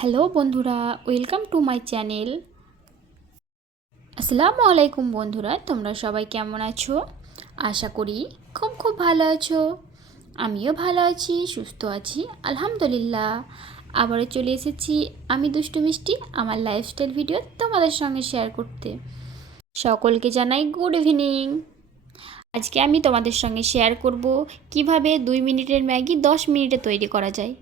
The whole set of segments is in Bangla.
হ্যালো বন্ধুরা, ওয়েলকাম টু মাই চ্যানেল। আসসালামু আলাইকুম বন্ধুরা, তোমরা সবাই কেমন আছো? আশা করি খুব খুব ভালো আছো। আমিও ভালো আছি, সুস্থ আছি, আলহামদুলিল্লাহ। আবারও চলে এসেছি আমি দুষ্টু মিষ্টি, আমার লাইফস্টাইল ভিডিও তোমাদের সঙ্গে শেয়ার করতে। সকলকে জানাই গুড ইভিনিং আজকে আমি তোমাদের সঙ্গে শেয়ার করব কীভাবে দুই মিনিটের ম্যাগি দশ মিনিটে তৈরি করা যায়।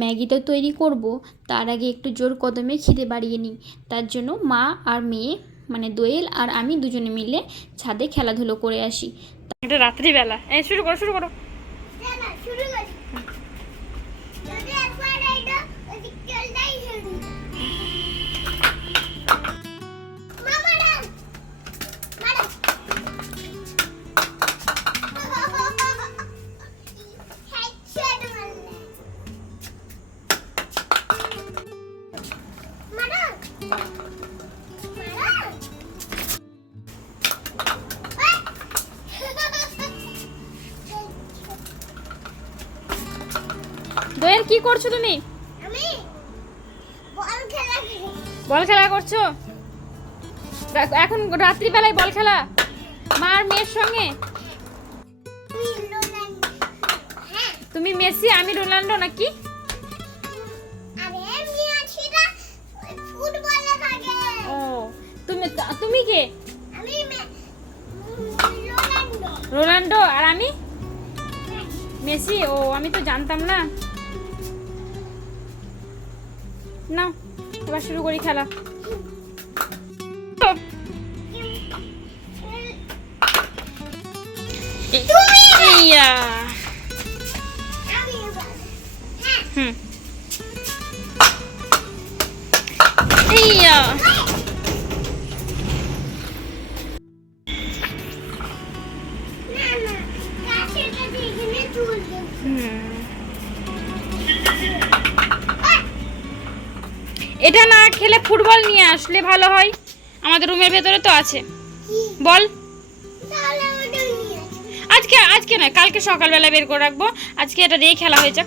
ম্যাগি তো তৈরি করব তার আগে একটু জোর কদমে খিদে বাড়িয়ে নিই। তার জন্য মা আর মেয়ে মানে দোয়েল আর আমি দুজনে মিলে ছাদে খেলাধুলো করে আসি। এটা রাত্রিবেলা। এই শুরু করো শুরু করো। শুরু শুরু দোয়েল কি করছ তুমি? আমি বল খেলা বল খেলা করছ? এখন রাত্রিবেলায় বল খেলা। মা আর মেয়ের সঙ্গে? রোনাল্ডো হ্যাঁ। তুমি মেসি আমি রোনাল্ডো নাকি? ও তুমি তুমি কে? রোনাল্ডো আর আমি? মেসি ও আমি তো জানতাম না। না এবার শুরু করি খেলা। হুম। এটা না খেলে ফুটবল নিয়ে আসলে ভালো হয়। আমাদের রুমের ভেতরে তো আছে। বল। আজকে আজকে নয় কালকে সকালবেলা বের করে রাখব। আজকে এটা দিয়ে খেলা হয়ে যাক।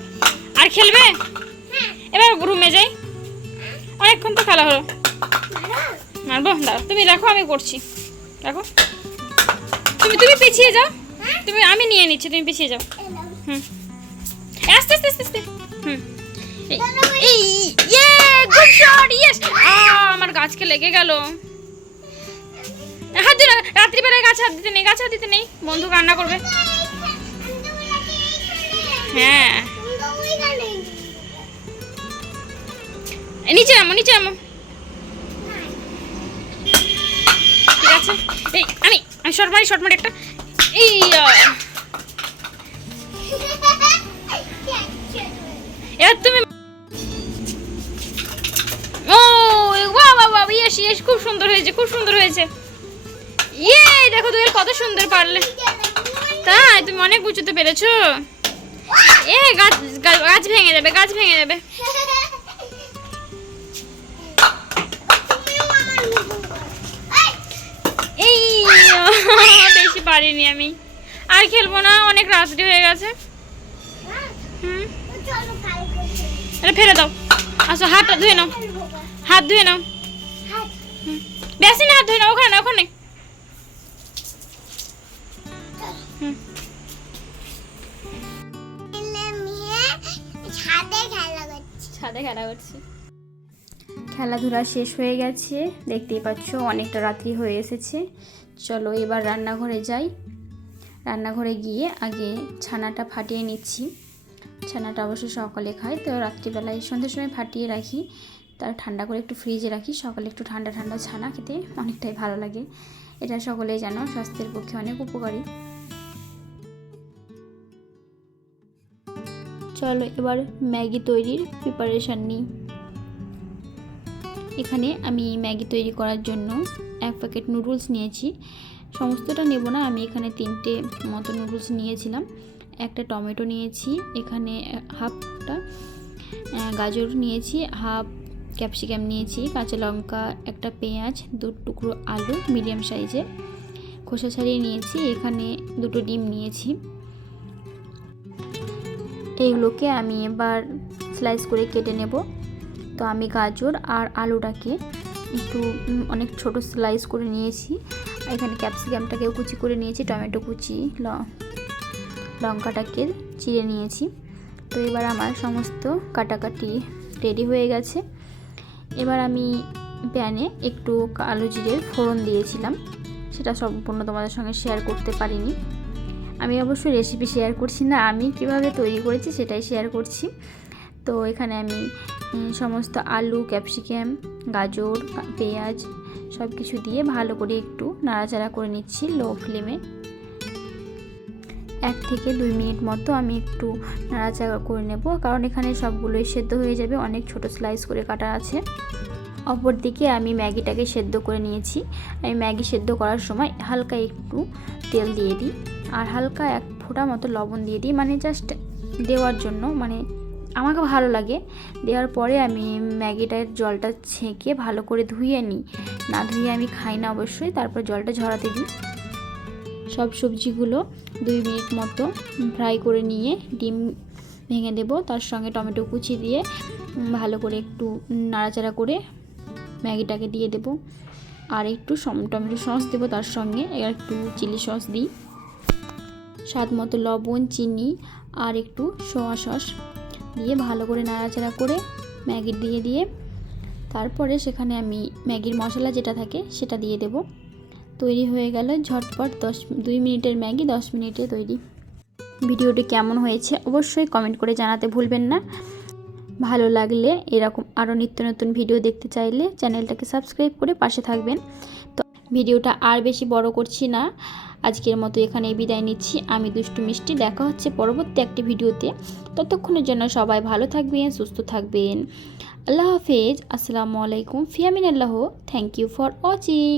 আর খেলবে? হ্যাঁ। এবার রুমে যাই। অনেকক্ষণ তো খেলা হলো। মারা মারবো? দাঁড়াও তুমি রাখো আমি করছি। রাখো তুমি তুমি পিছিয়ে যাও। হ্যাঁ। তুমি আমি নিয়ে নিচ্ছি তুমি পিছিয়ে যাও। হুম। আস্তে আস্তে আস্তে আস্তে। হুম। ইয়েস আমার গাছকে লেগে গেল। হাত দিন রাত্রিবেলায় গাছ হাত দিতে নেই, গাছ হাত দিতে নেই। বন্ধু কান্না করবে। হ্যাঁ। নিচে নামো নিচে নামো। ঠিক আছে। এই, আমি আমি শর্ট মারি শর্ট মারি একটা। এই এবার তুমি ইয়েস ইয়েস খুব সুন্দর হয়েছে, খুব সুন্দর হয়েছে। ইয়ে দেখো তুমি কত সুন্দর পারলে। তাই, তুমি অনেক উঁচুতে পেরেছ। এ, গাছ গাছ ভেঙে যাবে, গাছ ভেঙে যাবে। এই, বেশি পারিনি আমি। আর খেলব না, অনেক রাত্রি হয়ে গেছে। হুম? ফেলে দাও। আসো, হাতটা ধুয়ে নাও। হাত ধুয়ে নাও। বেশি না হাত ধুয়ে নাও, ওখানে না ওখানে। ছাদে খেলা করছি। খেলাধুলা শেষ হয়ে গেছে, দেখতেই পাচ্ছ অনেকটা রাত্রি হয়ে এসেছে। চলো এবার রান্নাঘরে যাই। রান্নাঘরে গিয়ে আগে ছানাটা ফাটিয়ে নিচ্ছি। ছানাটা অবশ্য সকালে খাই তো রাত্রিবেলায় সন্ধ্যের সময় ফাটিয়ে রাখি। তার ঠান্ডা করে একটু ফ্রিজে রাখি। সকালে একটু ঠান্ডা ঠান্ডা ছানা খেতে অনেকটাই ভালো লাগে। এটা সকলেই জানো, স্বাস্থ্যের পক্ষে অনেক উপকারী। চলো এবার ম্যাগি তৈরির প্রিপারেশান নিই। এখানে আমি ম্যাগি তৈরি করার জন্য এক প্যাকেট নুডলস নিয়েছি। সমস্তটা নেব না, আমি এখানে তিনটে মতো নুডলস নিয়েছিলাম। একটা টমেটো নিয়েছি, এখানে হাফটা গাজর নিয়েছি, হাফ ক্যাপসিকাম নিয়েছি, কাঁচা লঙ্কা, একটা পেঁয়াজ, দু টুকরো আলু, মিডিয়াম সাইজের খোসা ছাড়িয়ে নিয়েছি, এখানে দুটো ডিম নিয়েছি। এইগুলোকে আমি এবার স্লাইস করে কেটে নেব। তো আমি গাজর আর আলুটাকে একটু অনেক ছোট স্লাইস করে নিয়েছি। এখানে ক্যাপসিকামটাকেও কুচি করে নিয়েছি, টমেটো কুচি, ল- লঙ্কাটাকে চিড়ে নিয়েছি। তো এবার আমার সমস্ত কাটাকাটি রেডি হয়ে গেছে। এবার আমি প্যানে একটু কালো জিরের ফোড়ন দিয়েছিলাম। সেটা সম্পূর্ণ তোমাদের সঙ্গে শেয়ার করতে পারিনি। আমি অবশ্যই রেসিপি শেয়ার করছি না, আমি কীভাবে তৈরি করেছি সেটাই শেয়ার করছি। তো এখানে আমি সমস্ত আলু ক্যাপসিকাম গাজর, পেঁয়াজ সব কিছু দিয়ে ভালো করে একটু নাড়াচাড়া করে নিচ্ছি লো ফ্লেমে এক থেকে দুই মিনিট মতো আমি একটু নাড়াচাড়া করে নেব, কারণ এখানে সবগুলোই সেদ্ধ হয়ে যাবে। অনেক ছোট স্লাইস করে কাটা আছে। অপর দিকে আমি ম্যাগিটাকে সেদ্ধ করে নিয়েছি। আমি ম্যাগি সেদ্ধ করার সময় হালকা একটু তেল দিয়ে দিই, আর হালকা এক ফোঁটা মতো লবণ দিয়ে দিই। মানে জাস্ট দেওয়ার জন্য মানে আমাকে ভালো লাগে। দেওয়ার পরে আমি ম্যাগিটার জলটা ছেঁকে ভালো করে ধুয়ে নিই। না ধুয়ে আমি খাই না অবশ্যই, তারপর জলটা ঝরাতে দিই। সব সবজিগুলো দুই মিনিট মতো ফ্রাই করে নিয়ে ডিম ভেঙে দেব। তার সঙ্গে টমেটো কুচি দিয়ে ভালো করে একটু নাড়াচাড়া করে ম্যাগিটাকে দিয়ে দেব। আর একটু টমেটো সস দেবো তার সঙ্গে। একটু চিলি সস দিই। স্বাদ মতো লবণ, চিনি আর একটু সোয়া সস দিয়ে ভালো করে নাড়াচাড়া করে ম্যাগি দিয়ে দিয়ে তারপরে সেখানে আমি ম্যাগির মশলা যেটা থাকে সেটা দিয়ে দেব। তৈরি হয়ে গেল ঝটপট দশ, দুই মিনিটের ম্যাগি, দশ মিনিটে তৈরি। ভিডিওটি কেমন হয়েছে অবশ্যই কমেন্ট করে জানাতে ভুলবেন না। ভালো লাগলে এরকম আরও নিত্য নতুন ভিডিও দেখতে চাইলে চ্যানেলটাকে সাবস্ক্রাইব করে পাশে থাকবেন। তো ভিডিওটা আর বেশি বড় করছি না। আজকের মতো এখানে বিদায় নিচ্ছি। আমি দুষ্টু মিষ্টি, দেখা হচ্ছে পরবর্তী একটি ভিডিওতে। ততক্ষণের জন্য সবাই ভালো থাকবেন, সুস্থ থাকবেন। আল্লাহ হাফেজ। আসসালামু আলাইকুম। ফিয়ামিন আল্লাহ। Thank you for watching